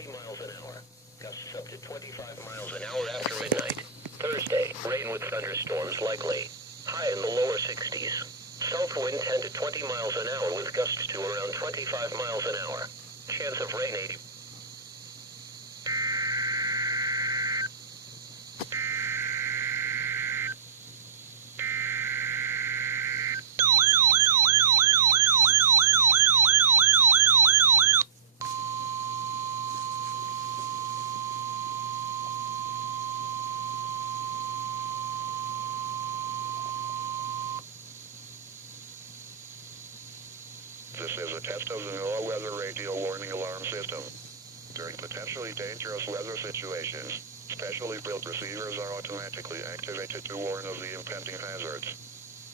20 miles an hour. Gusts up to 25 miles an hour after midnight. Thursday, rain with thunderstorms likely. High in the lower 60s. South wind 10 to 20 miles an hour with gusts to around 25 miles an hour. Chance of rain 80. This is a test of the NOAA weather radio warning alarm system. During potentially dangerous weather situations, specially built receivers are automatically activated to warn of the impending hazards.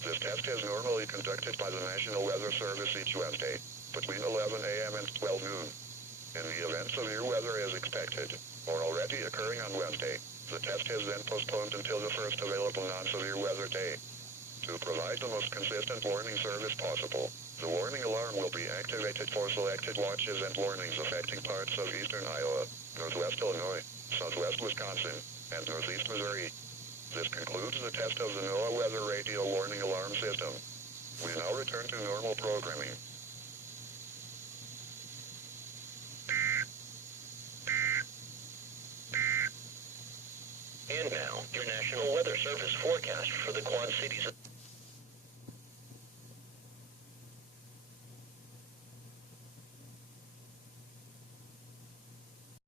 This test is normally conducted by the National Weather Service each Wednesday, between 11 a.m. and 12 noon. In the event severe weather is expected, or already occurring on Wednesday, the test is then postponed until the first available non-severe weather day. To provide the most consistent warning service possible, the warning alarm will be activated for selected watches and warnings affecting parts of eastern Iowa, northwest Illinois, southwest Wisconsin, and northeast Missouri. This concludes the test of the NOAA Weather Radio Warning Alarm System. We now return to normal programming. And now, your National Weather Service forecast for the Quad Cities.